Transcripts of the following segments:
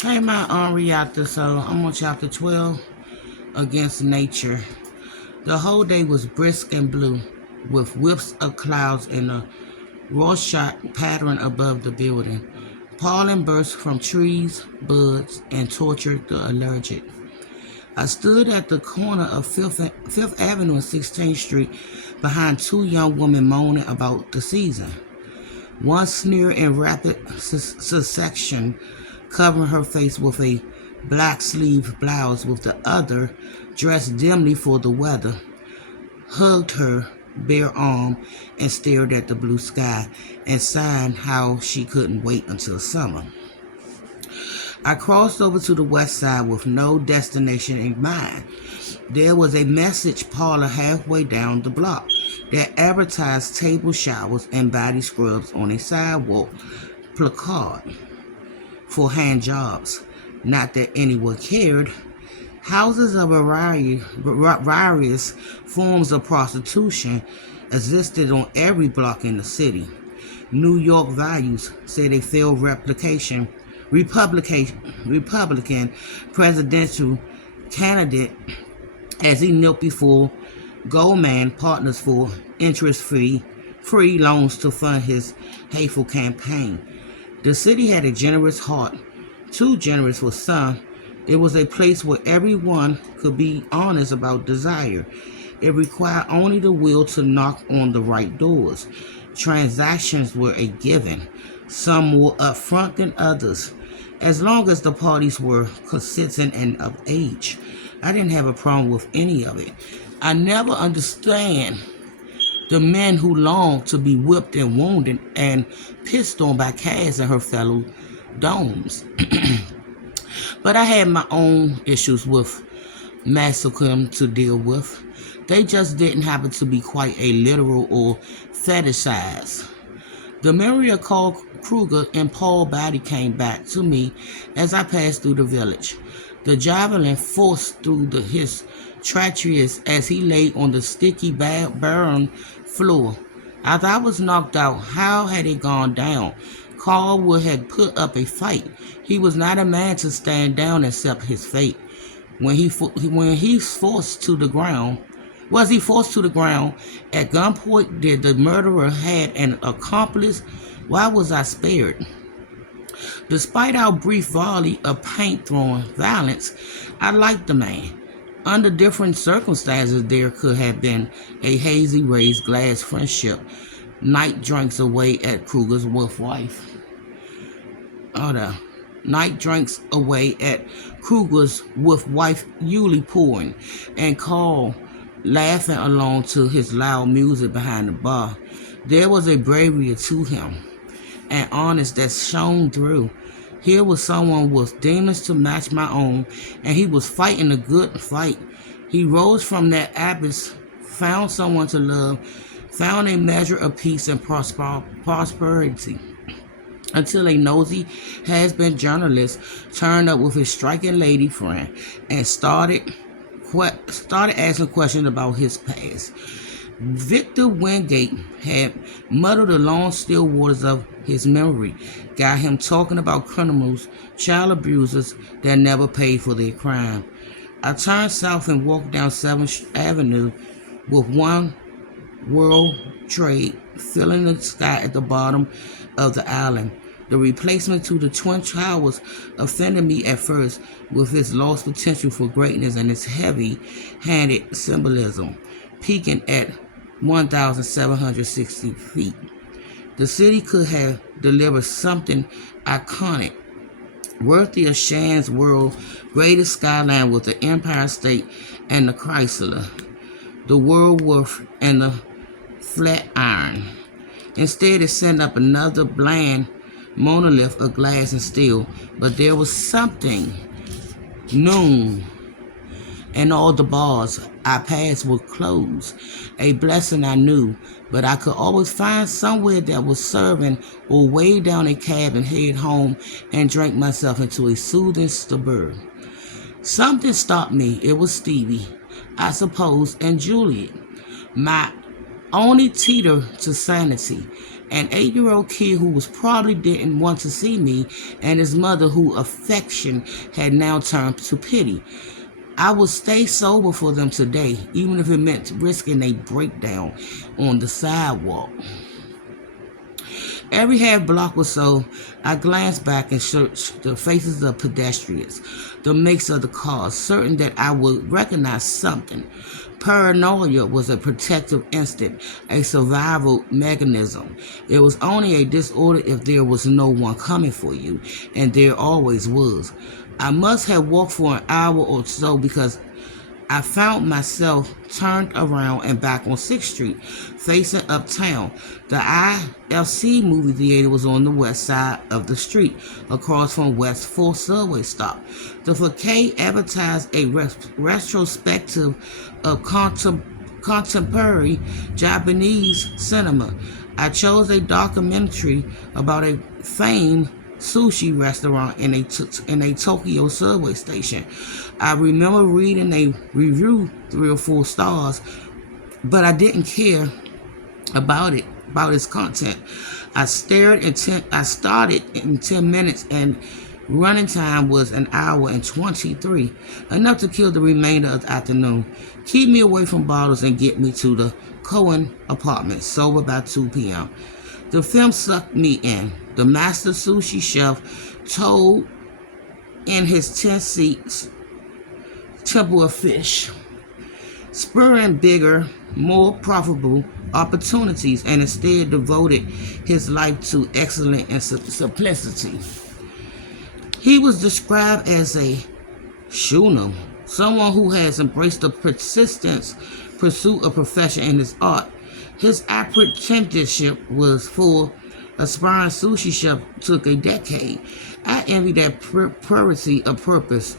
Hey, my reactor. So I'm on chapter 12, Against Nature. The whole day was brisk and blue, with whiffs of clouds and a Rorschach pattern above the building. Pollen burst from trees, buds, and tortured the allergic. I stood at the corner of Fifth Avenue and 16th Street behind two young women moaning about the season. One sneered in rapid succession, covering her face with a black sleeve blouse, with the other, dressed dimly for the weather, hugged her bare arm and stared at the blue sky and sighed how she couldn't wait until summer. I crossed over to the west side with no destination in mind. There was a message parlor halfway down the block that advertised table showers and body scrubs on a sidewalk placard for hand jobs. Not that anyone cared. Houses of various forms of prostitution existed on every block in the city. New York Values said a failed Republican presidential candidate as he knelt before Goldman Partners for interest-free loans to fund his hateful campaign. The city had a generous heart, too generous for some. It was a place where everyone could be honest about desire. It required only the will to knock on the right doors. Transactions were a given, some more upfront than others. As long as the parties were consistent and of age, I didn't have a problem with any of it. I never understand the men who long to be whipped and wounded and pissed on by Cass and her fellow domes. But I had my own issues with masochism to deal with. They just didn't happen to be quite a literal or fetishized. The memory of Carl Kruger and Paul Batty came back to me as I passed through the village. The javelin forced through his treacherous as he lay on the sticky, barren floor. After I was knocked out, how had it gone down? Carl would have put up a fight. He was not a man to stand down and accept his fate. Was he forced to the ground at gunpoint? Did the murderer had an accomplice? Why was I spared? Despite our brief volley of paint-throwing violence, I liked the man. Under different circumstances, there could have been a hazy raised glass friendship. Night drinks away at Kruger's wife. Night drinks away at Kruger's with wife Yulie pouring, and Carl laughing along to his loud music behind the bar. There was a bravery to him, an honest that shone through. Here was someone with demons to match my own, and he was fighting a good fight. He rose from that abyss, found someone to love, found a measure of peace and prosperity, until a nosy has-been journalist turned up with his striking lady friend and started asking questions about his past. Victor Wingate had muddled the long still waters of his memory, got him talking about criminals, child abusers that never paid for their crime. I turned south and walked down 7th Avenue with One World Trade filling the sky at the bottom of the island. The replacement to the Twin Towers offended me at first with its lost potential for greatness and its heavy-handed symbolism, peaking at 1,760 feet. The city could have delivered something iconic, worthy of Shan's world's greatest skyline with the Empire State and the Chrysler, the Woolworth and the Flatiron. Instead, it sent up another bland monolith of glass and steel, but there was something noon, and all the bars I passed were closed. A blessing I knew, but I could always find somewhere that was serving or way down a cab and head home and drank myself into a soothing stupor. Something stopped me. It was Stevie, I suppose, and Juliet. My only teeter to sanity, An 8-year-old kid who was probably didn't want to see me, and his mother whose affection had now turned to pity. I would stay sober for them today, even if it meant risking a breakdown on the sidewalk. Every half block or so, I glanced back and searched the faces of pedestrians, the makes of the cars, certain that I would recognize something. Paranoia was a protective instinct, a survival mechanism. It was only a disorder if there was no one coming for you, and there always was. I must have walked for an hour or so because I found myself turned around and back on 6th Street, facing uptown. The IFC movie theater was on the west side of the street, across from West 4th subway stop. The facade advertised a retrospective of contemporary Japanese cinema. I chose a documentary about a famed sushi restaurant in a Tokyo subway station. I remember reading a review 3 or 4 stars, but I didn't care about its content. I started in 10 minutes, and running time was an hour and 23, enough to kill the remainder of the afternoon, keep me away from bottles, and get me to the Cohen apartment, sober by 2 p.m. The film sucked me in. The master sushi chef told in his 10 seats temple of fish, spurring bigger, more profitable opportunities, and instead devoted his life to excellence and simplicity. He was described as a shunam, someone who has embraced the persistence pursuit of profession in his art. His apprenticeship was for aspiring sushi chef took a decade. I envy that purity of purpose.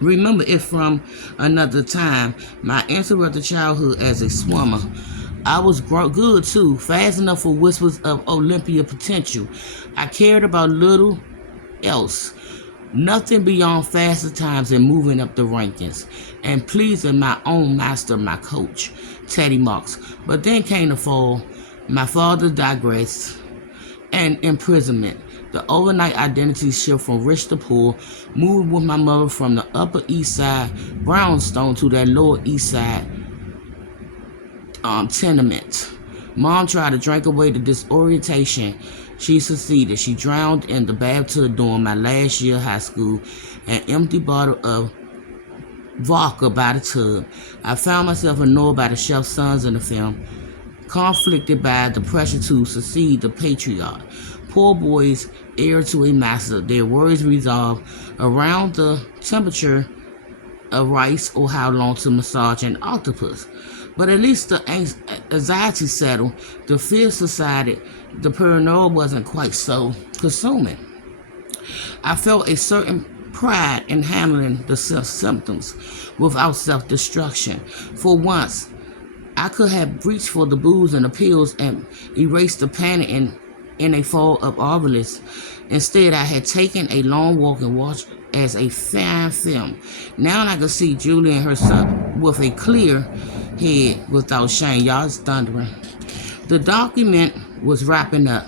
Remember it from another time, my interrupted childhood as a swimmer. I was good too, fast enough for whispers of Olympia potential. I cared about little else, nothing beyond faster times and moving up the rankings, and pleasing my own master, my coach, Teddy Marks. But then came the fall. My father digressed, and imprisonment. The overnight identity shift from rich to poor, moved with my mother from the Upper East Side brownstone to that Lower East Side tenement. Mom tried to drink away the disorientation. She succeeded. She drowned in the bathtub during my last year of high school, an empty bottle of vodka by the tub. I found myself annoyed by the chef's sons in the film, conflicted by the pressure to succeed the patriarch. Poor boys heir to a master, their worries revolve around the temperature of rice or how long to massage an octopus. But at least the anxiety settled, the fear subsided, the paranoia wasn't quite so consuming. I felt a certain pride in handling the symptoms without self-destruction. For once, I could have reached for the booze and the pills and erased the panic in a fall of Ovilus. Instead, I had taken a long walk and watched as a fine film. Now I could see Julie and her son with a clear head without shame. Y'all, it's thundering. The document was wrapping up.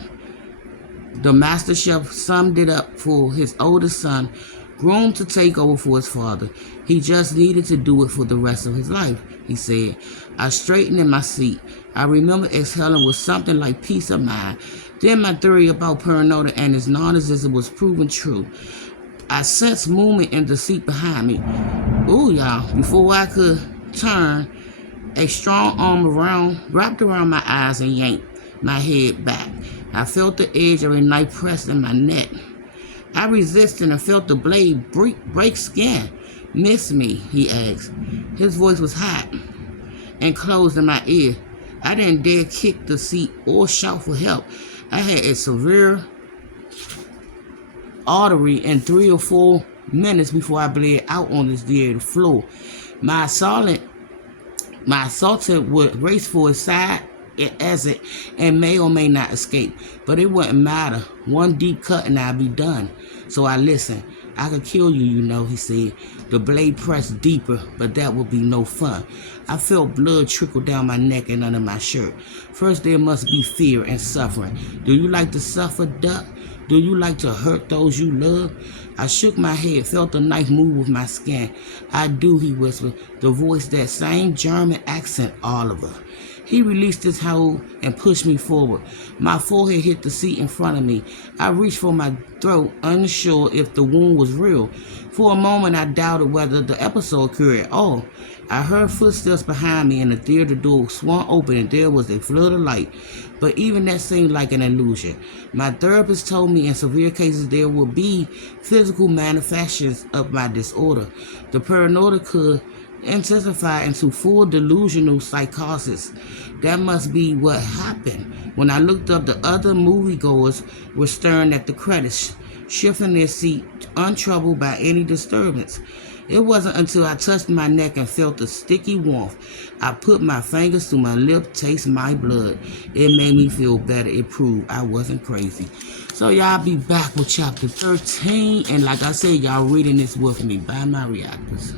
The master chef summed it up for his oldest son, groomed to take over for his father. He just needed to do it for the rest of his life, he said. I straightened in my seat. I remember exhaling with something like peace of mind. Then my theory about paranoia and its non-existence was proven true. I sensed movement in the seat behind me. Ooh, y'all, before I could turn, a strong arm wrapped around my eyes and yanked my head back. I felt the edge of a knife pressed in my neck. I resisted and felt the blade break skin. Miss me, he asked. His voice was hot and closed in my ear. I didn't dare kick the seat or shout for help. I had a severe artery in 3 or 4 minutes before I bled out on this theater floor. My assaultant would race for his side exit and may or may not escape, but it wouldn't matter. One deep cut and I'd be done. So I listened. I could kill you, you know, he said. The blade pressed deeper, but that would be no fun. I felt blood trickle down my neck and under my shirt. First, there must be fear and suffering. Do you like to suffer, Duck? Do you like to hurt those you love? I shook my head, felt the knife move with my skin. I do, he whispered, the voice, that same German accent, Oliver. He released his hold and pushed me forward. My forehead hit the seat in front of me. I reached for my throat, unsure if the wound was real. For a moment, I doubted whether the episode occurred at all. I heard footsteps behind me and the theater door swung open and there was a flood of light. But even that seemed like an illusion. My therapist told me in severe cases there would be physical manifestations of my disorder. The paranoia could intensify into full delusional psychosis. That must be what happened. When I looked up, the other moviegoers were staring at the credits, shifting their seat, untroubled by any disturbance. It wasn't until I touched my neck and felt the sticky warmth. I put my fingers to my lip, taste my blood. It made me feel better. It proved I wasn't crazy. So y'all be back with chapter 13. And like I said, y'all reading this with me. Bye, my reactors.